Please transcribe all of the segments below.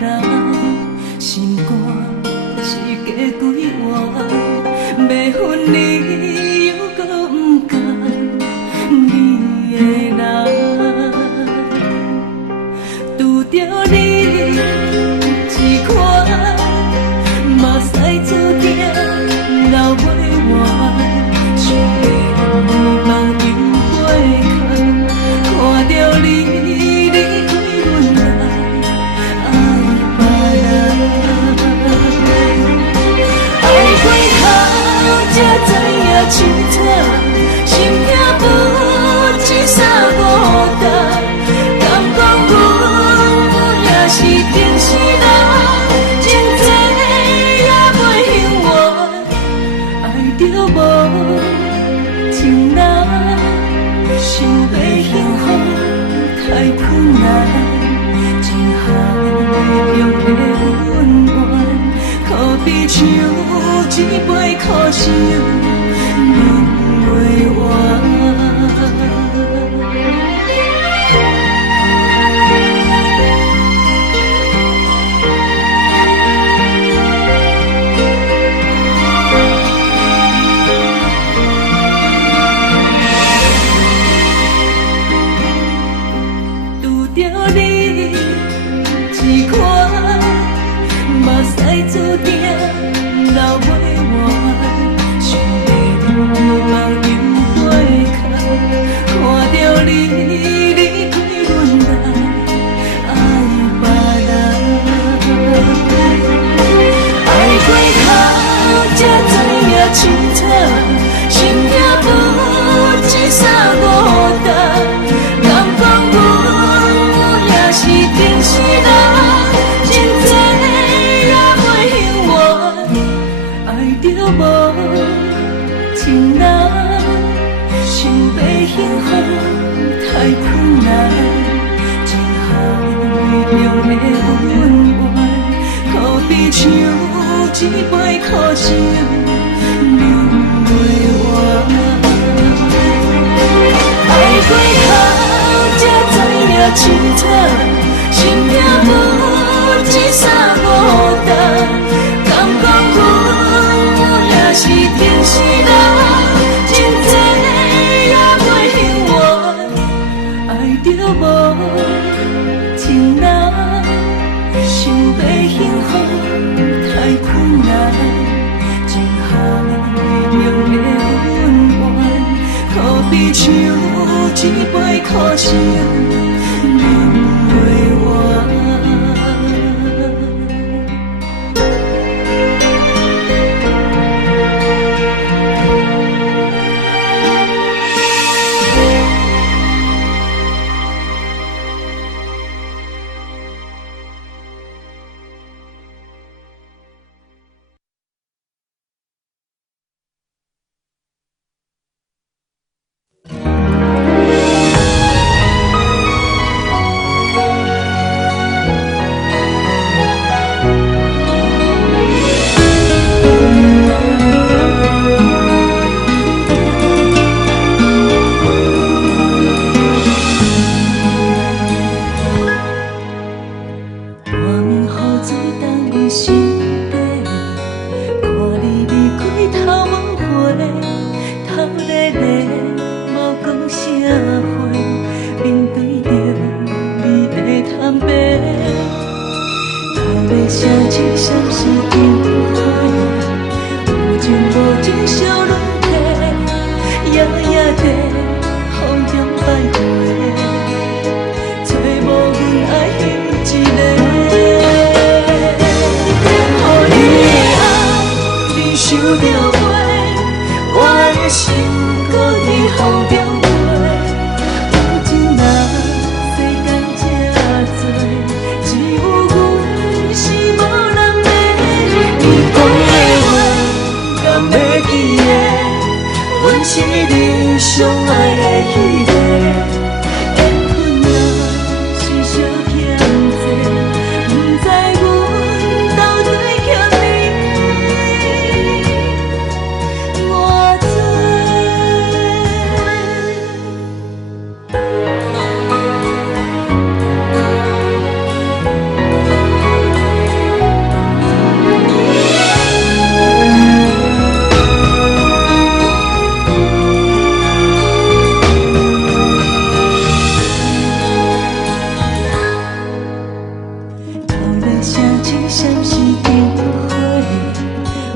人，心肝是假鬼幻，要分离又搁不甘你的人，拄着你一款，目屎注定流袂完，想要迷茫又袂空，看着你离开阮来爱别人，爱过后才知影清楚，心痛不止三五担，敢讲阮也是天使人，情债也袂还完，爱着无情人，想要幸福太困难，情海中的温暖，可比像一杯苦酒饮袂完。拄着你一款，目屎注定流袂完，想要迷茫又袂空，看着你离开阮来爱别人，爱过后才知影清楚，心痛不止三五担，敢讲阮也是天使人，情债也袂还完，爱着无情人，想要幸福太困难，情海中的温暖，可比像一杯苦酒饮袂完。爱过后才知影清楚，心痛不止三五担，敢讲阮也是天使人，情债也袂还完，爱着无情人，想要幸福太困难，情海中的温暖，可比像一杯苦酒饮袂完。城市闪是灯火，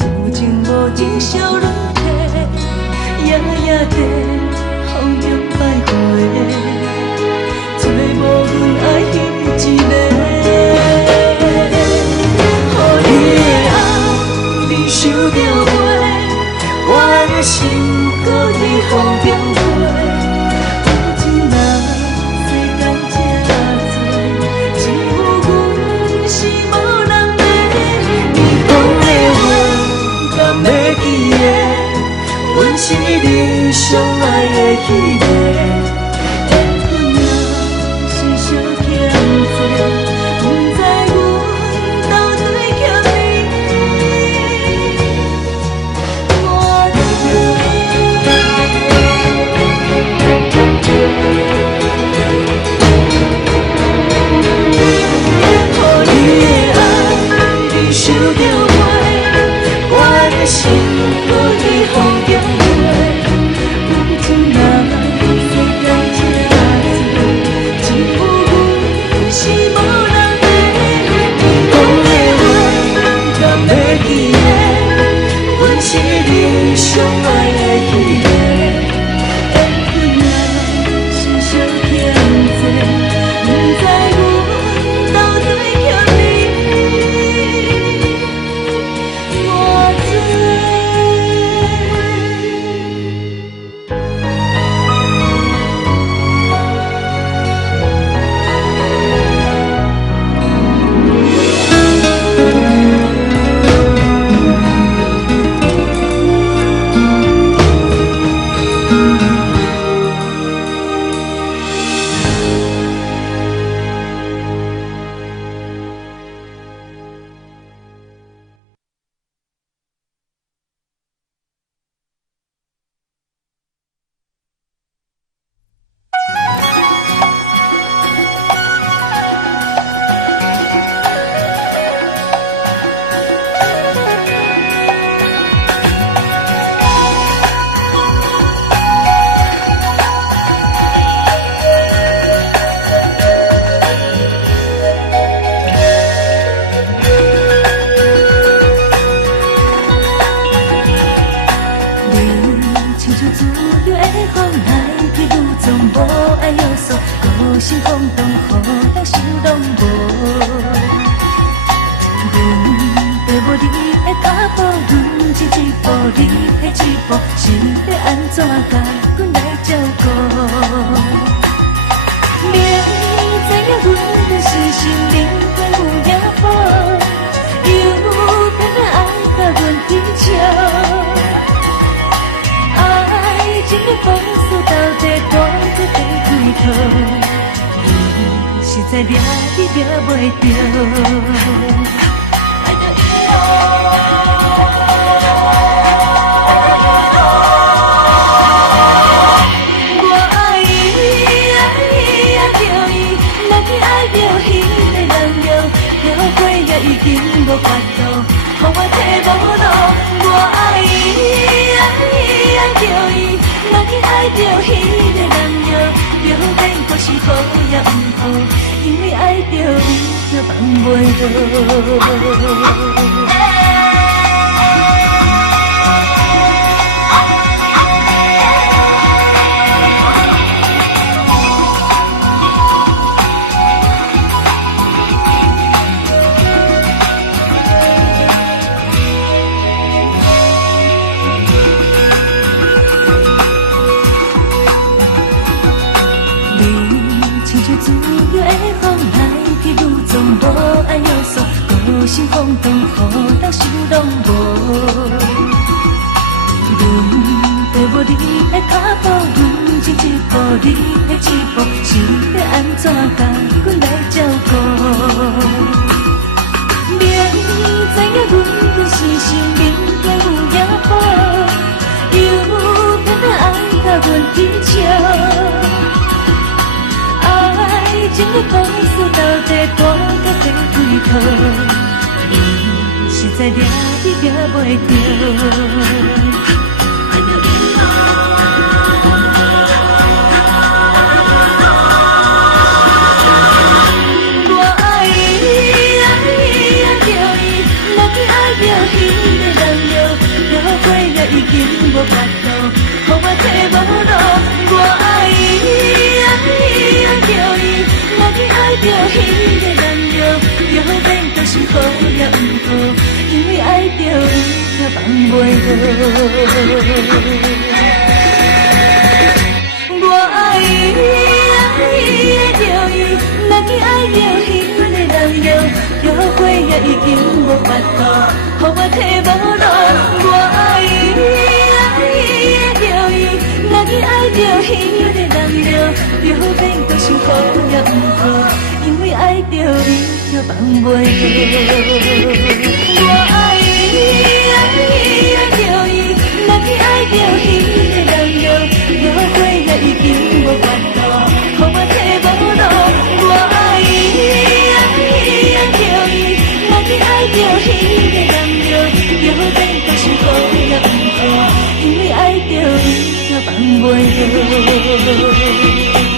有情无情笑容体，夜夜地风中徘徊，找无阮爱彼一个。予你的爱，你收着袂？我的心搁在风中飞。阮是你上爱的彼个，缘分若是相欠债，不知阮到底欠你偌多。予你的爱，你收着袂？我的心搁在风中。是你上爱的彼个，缘分若是相欠债，不知阮到底欠你偌多。心空洞，予人心拢无。阮跟无你的脚步，阮前一步，你后一步，是要安怎甲阮来照顾？明知影阮是心灵跟有野火，又偏偏爱甲阮追笑。爱情的风速到底大在地开头？实在抓你抓袂着，爱着伊我爱伊，爱伊爱着伊，若去爱着彼个人了，飘过也已经无法度，予我体无路。我爱伊，爱伊爱着伊，若去爱着彼个人了，表面可是好也毋好。因为爱着你，却放袂落。无爱约束，无心空洞，予人心拢无。阮跟无你的脚步，阮前一步，你后一步，是要安怎甲阮来照顾？明知影阮就是心灵在有野火，又偏偏爱甲阮追笑。爱情的风速到底大到地开头，实在抓你抓袂着。我爱伊，爱伊经无法度，予我体无路。我爱伊，爱伊，爱着伊，若去爱着迄个男人，就变作是好也毋好，因为爱着伊，却放袂落。我爱伊，爱伊，爱着伊，若去爱着迄个男人，后悔也已经无法度，予我体无路。我爱伊，爱伊，爱着伊，若去爱着迄个男人，就变作是好也毋好，因为爱着伊，却放袂落。我爱伊，爱伊，爱着伊，若去爱着迄个男人，后悔也已经无法度，予我体无路。我爱伊，爱伊，爱着伊，若去爱着迄个男人，就变作是好也毋好，因为爱着伊，却放袂落。